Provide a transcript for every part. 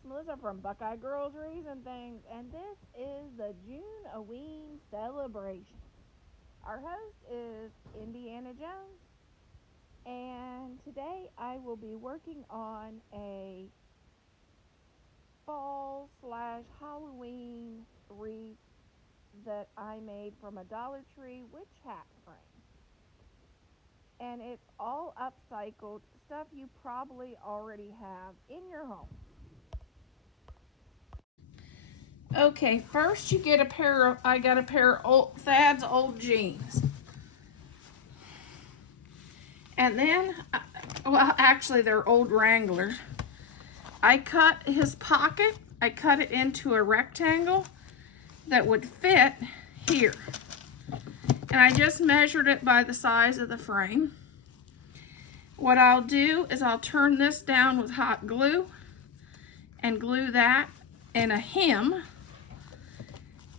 it's Melissa from Buckeye Girls Reason Things, and this is the Juneaween celebration. Our host is Indiana Jones, and today I will be working on a fall slash Halloween wreath that I made from a Dollar Tree witch hat frame. And it's all upcycled stuff you probably already have in your home. Okay, first you get a pair of, I got a pair of Thad's old jeans. And then, well, actually they're old Wranglers. I cut his pocket, I cut it into a rectangle that would fit here. And I just measured it by the size of the frame. What I'll do is I'll turn this down with hot glue and glue that in a hem.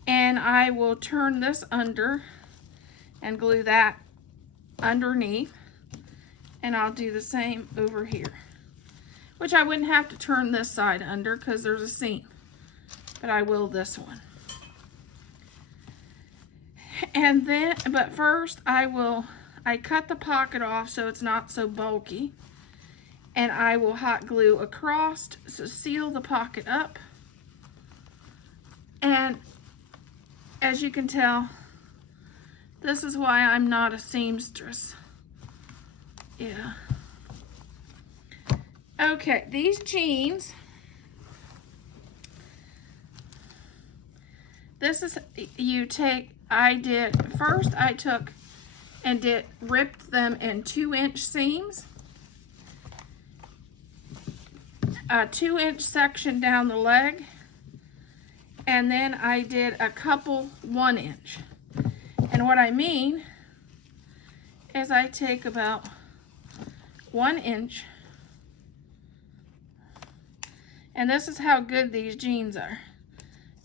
And I will turn this under and glue that underneath. And I'll do the same over here. Which I wouldn't have to turn this side under because there's a seam. But I will this one. And then, but first I cut the pocket off so it's not so bulky. And I will hot glue across to seal the pocket up. And as you can tell, this is why I'm not a seamstress. Yeah. Okay, these jeans, this is, you take, first I took and ripped them in 2-inch seams. A 2-inch section down the leg. And then I did a couple 1-inch. And what I mean is I take about 1 inch. And this is how good these jeans are.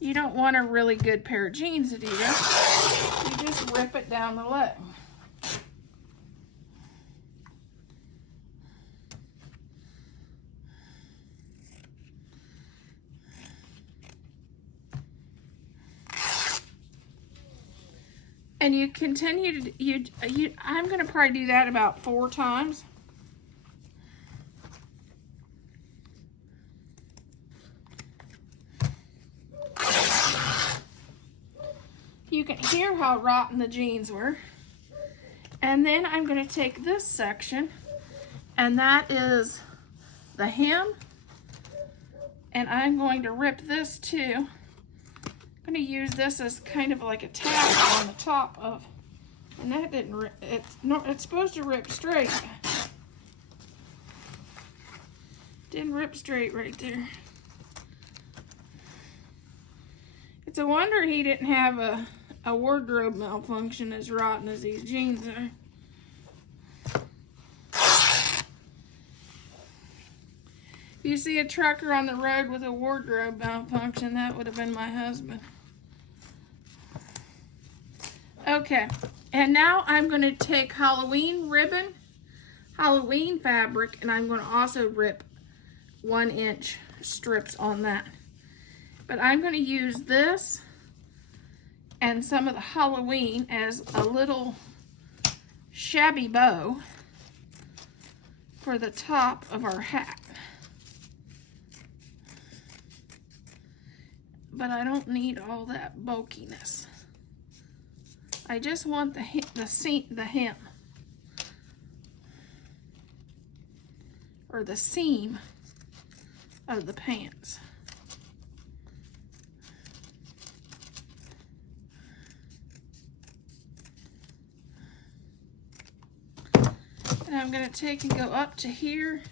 You don't want a really good pair of jeans to do this. You just rip it down the leg. And you continue to, I'm going to probably do that about 4 times. You can hear how rotten the jeans were. And then I'm going to take this section, and that is the hem. And I'm going to rip this too. I'm going to use this as kind of like a tab on the top of, and that didn't rip, it's supposed to rip straight. Didn't rip straight right there. It's a wonder he didn't have a wardrobe malfunction as rotten as these jeans are. If you see a trucker on the road with a wardrobe malfunction, that would have been my husband. Okay, and now I'm going to take Halloween ribbon, Halloween fabric, and I'm going to also rip 1-inch strips on that. But I'm going to use this and some of the Halloween as a little shabby bow for the top of our hat. But I don't need all that bulkiness. I just want the hem, or the seam of the pants. And I'm going to take and go up to here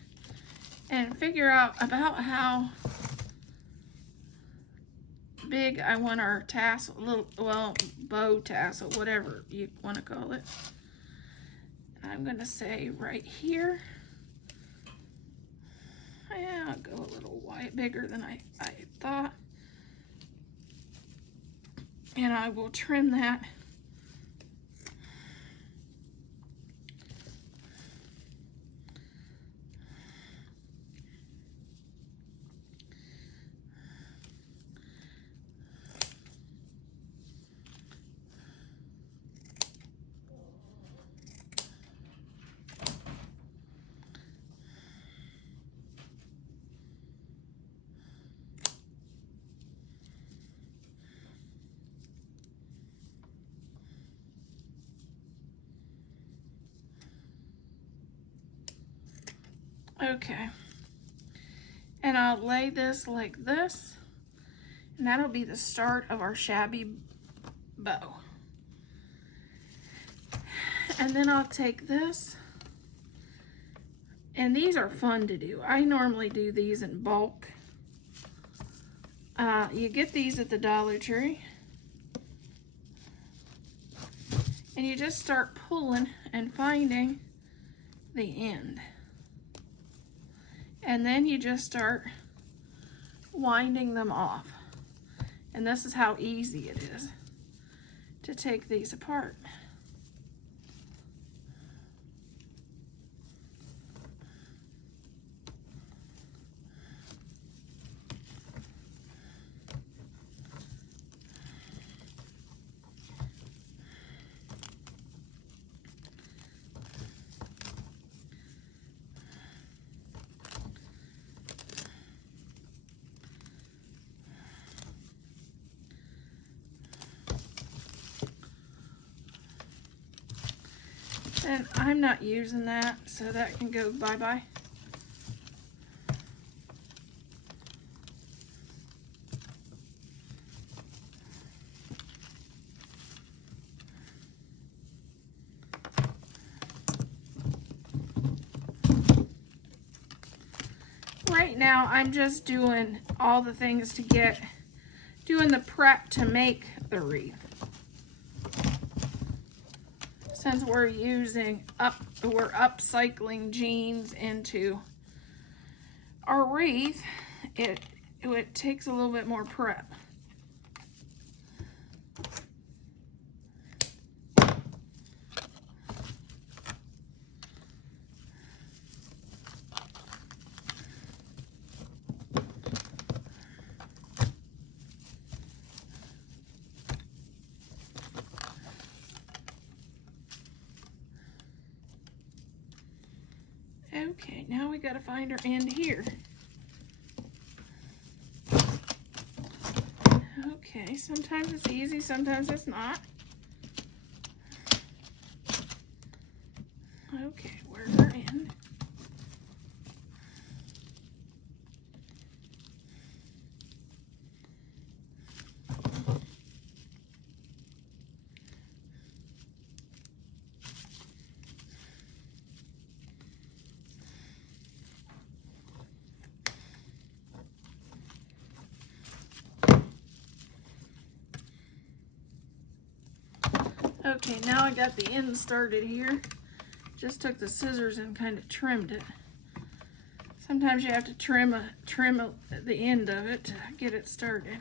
and figure out about how big I want our tassel, little, bow tassel, whatever you want to call it. I'm going to say right here. Yeah, I'll go a little bigger than I thought. And I will trim that. Okay. And I'll lay this like this, and that'll be the start of our shabby bow. And then I'll take this, and these are fun to do. I normally do these in bulk. You get these at the Dollar Tree, and you just start pulling and finding the end. And then you just start winding them off. And this is how easy it is to take these apart. And I'm not using that, so that can go bye-bye. Right now, I'm just doing all the things to doing the prep to make the wreath. Since we're upcycling jeans into our wreath, it takes a little bit more prep. Okay, now we gotta find our end here. Okay, sometimes it's easy, sometimes it's not. Okay, where's our end? Okay, now I got the end started here. Just took the scissors and kind of trimmed it. Sometimes you have to trim the end of it to get it started.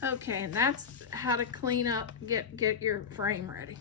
Okay, and that's how to clean up, get your frame ready.